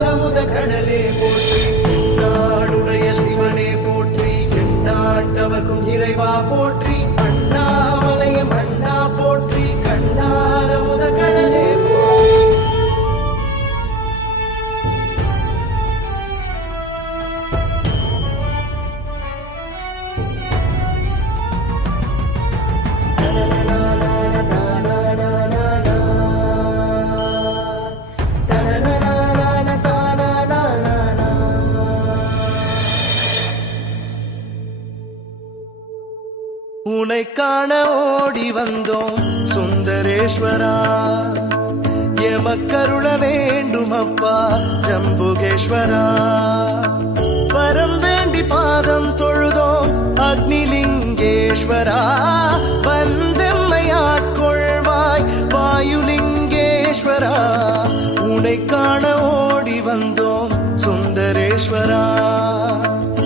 அமுத கடலே போற்றி நாடுடைய சிவனே போற்றி எண்ணாட்டவர்க்கும் இறைவா போற்றி அண்ணாமலையம் அண்ணா போற்றி கண்ணார் அமுத கடலே போற்றி உனை காண ஓடி வந்தோம் சுந்தரேஸ்வரா எமக்கருள வேண்டும் அப்பா ஜம்புகேஸ்வரா